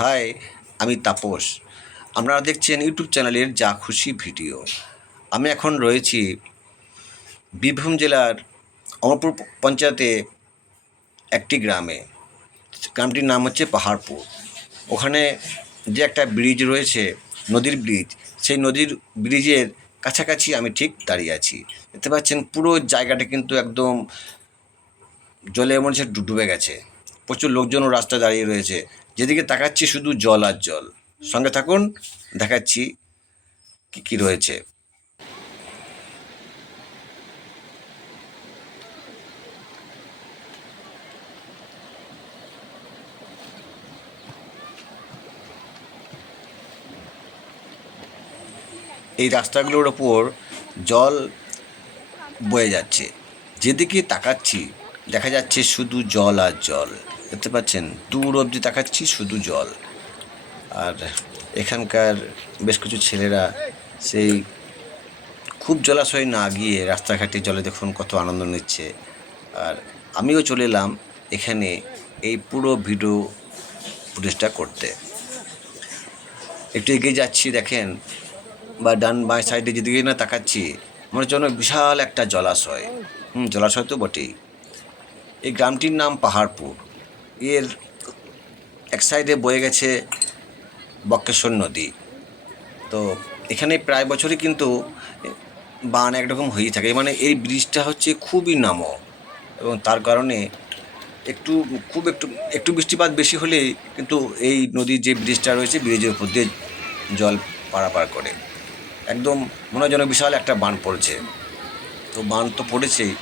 High, আমি তাপস। আপনারা দেখছেন ইউটিউব চ্যানেলের যা খুশি ভিডিও। আমি এখন রয়েছি বীরভূম জেলার অমরপুর পঞ্চায়েতে একটি গ্রামে। গ্রামটির নাম হচ্ছে পাহাড়পুর। ওখানে যে একটা ব্রিজ রয়েছে, নদীর ব্রিজ, সেই নদীর ব্রিজের কাছাকাছি আমি ঠিক দাঁড়িয়ে আছি। দেখতে পাচ্ছেন পুরো জায়গাটা কিন্তু একদম জলে মনে হচ্ছে ডুবে গেছে। প্রচুর লোকজনও রাস্তায় দাঁড়িয়ে রয়েছে। যেদিকে তাকাচ্ছি শুধু জল আর জল। সঙ্গে থাকুন, দেখাচ্ছি কি কি রয়েছে। এই রাস্তাগুলোর ওপর জল বয়ে যাচ্ছে। যেদিকে তাকাচ্ছি, দেখা যাচ্ছে শুধু জল আর জল। দেখতে পাচ্ছেন, দূর অবধি তাকাচ্ছি শুধু জল। আর এখানকার বেশ কিছু ছেলেরা সেই খুব জলাশয় না গিয়ে রাস্তাঘাটে জলে দেখুন কত আনন্দ নিচ্ছে। আর আমিও চলে এলাম এখানে এই পুরো ভিডিও ফুটেজটা করতে। একটু এগিয়ে যাচ্ছি, দেখেন, বা ডান বাঁ সাইডে যেদিকে না তাকাচ্ছি, মনে হচ্ছে বিশাল একটা জলাশয়। হুম, জলাশয় তো বটেই। এই গ্রামটির নাম পাহাড়পুর। এর এক সাইডে বয়ে গেছে বক্রেশ্বর নদী। তো এখানে প্রায় বছরই কিন্তু বান একরকম হয়েই থাকে। মানে এই ব্রিজটা হচ্ছে খুবই নাম এবং তার কারণে একটু, খুব একটু একটু বৃষ্টিপাত বেশি হলেই কিন্তু এই নদীর যে ব্রিজটা রয়েছে, ব্রিজের উপর দিয়ে জল পারাপার করে। একদম মনে হয় যেন বিশাল একটা বান পড়েছে। তো বান তো পড়েছেই।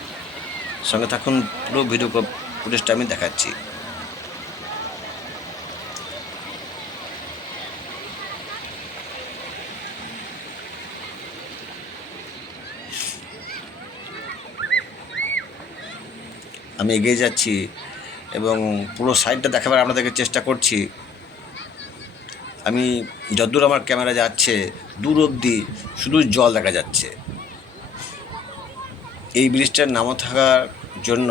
সঙ্গে থাকুন, পুরো ভিডিও ফুটেজটা আমি দেখাচ্ছি। আমি এগিয়ে যাচ্ছি এবং পুরো সাইডটা দেখাবার আপনাদেরকে চেষ্টা করছি। আমি যতদূর আমার ক্যামেরা যাচ্ছে, দূর অবধি শুধু জল দেখা যাচ্ছে। এই ব্রিজটার নামও থাকার জন্য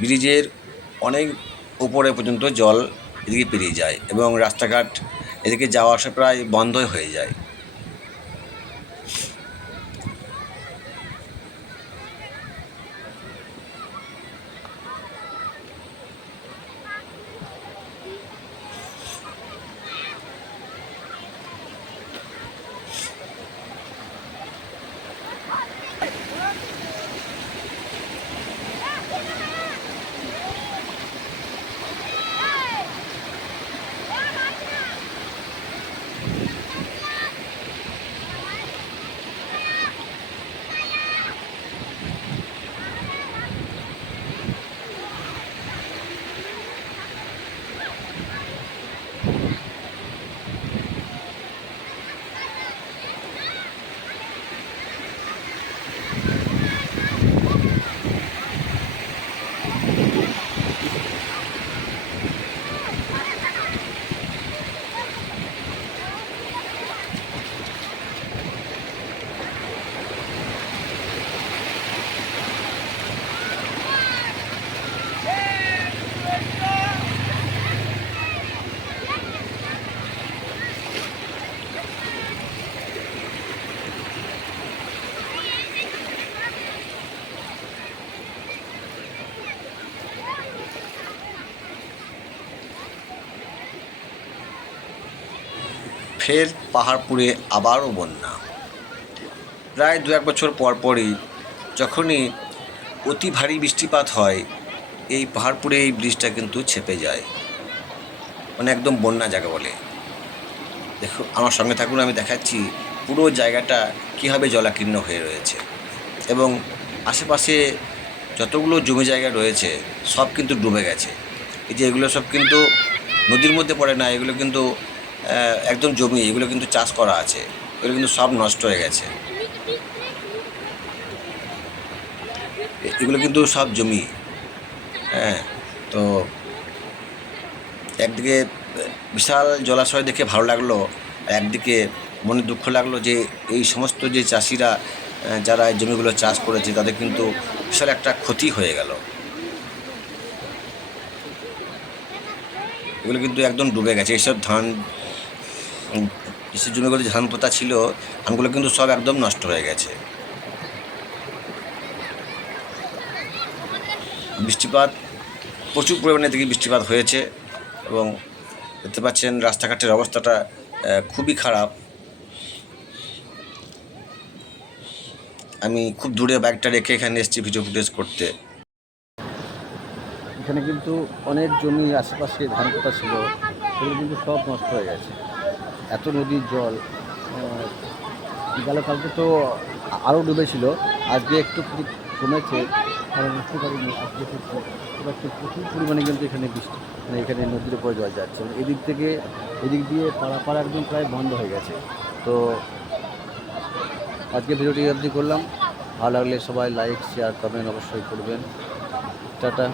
ব্রিজের অনেক উপরে পর্যন্ত জল এদিকে পেরিয়ে যায় এবং রাস্তাঘাট এদিকে যাওয়া আসা প্রায় বন্ধই হয়ে যায়। ফের পাহাড়পুরে আবারও বন্যা। প্রায় দু এক বছর পরপরই যখনই অতি ভারী বৃষ্টিপাত হয়, এই পাহাড়পুরে এই ব্রিজটা কিন্তু ছেপে যায়। মানে একদম বন্যা জায়গা বলে। দেখো, আমার সঙ্গে থাকুন, আমি দেখাচ্ছি পুরো জায়গাটা কীভাবে জলাকীর্ণ হয়ে রয়েছে। এবং আশেপাশে যতগুলো জমি জায়গা রয়েছে, সব কিন্তু ডুবে গেছে। এই যে এগুলো সব কিন্তু নদীর মধ্যে পড়ে না, এগুলো কিন্তু একদম জমি, এগুলো কিন্তু চাষ করা আছে। এগুলো কিন্তু সব নষ্ট হয়ে গেছে। এগুলো কিন্তু সব জমি। হ্যাঁ তো একদিকে বিশাল জলাশয় দেখে ভালো লাগল একদিকে মনে দুঃখ লাগল যে এই সমস্ত যে চাষিরা যারা জমিগুলো চাষ করেছে, তাদের কিন্তু বিশাল একটা ক্ষতি হয়ে গেল। এগুলো কিন্তু একদম ডুবে গেছে। এইসব ধান উম, যেসব জমিগুলো ধান পোতা ছিল ধানগুলো কিন্তু সব একদম নষ্ট হয়ে গেছে। বৃষ্টিপাত প্রচুর পরিমাণে দেখি বৃষ্টিপাত হয়েছে এবং দেখতে পাচ্ছেন রাস্তাঘাটের অবস্থাটা খুবই খারাপ। আমি খুব দূরে বাইকটা রেখে এখানে এসেছি ভিডিও ফুটেজ করতে। এখানে কিন্তু অনেক জমি আশেপাশে ধান পোতা ছিল সেগুলো কিন্তু সব নষ্ট হয়ে গেছে। এত নদীর জল গেল কালকে তো আরও ডুবেছিল, আজকে একটু কমেছে, কারণ কিন্তু এবার তো প্রচুর পরিমাণে কিন্তু এখানে বৃষ্টি মানে এখানে নদীর উপরে জল যাচ্ছে। এদিক থেকে, এদিক দিয়ে পাড়া পাড়া একদম প্রায় বন্ধ হয়ে গেছে। তো আজকে ভিডিওটি অবধি করলাম। ভালো লাগলে সবাই লাইক শেয়ার কমেন্ট অবশ্যই করবেন। টাটা।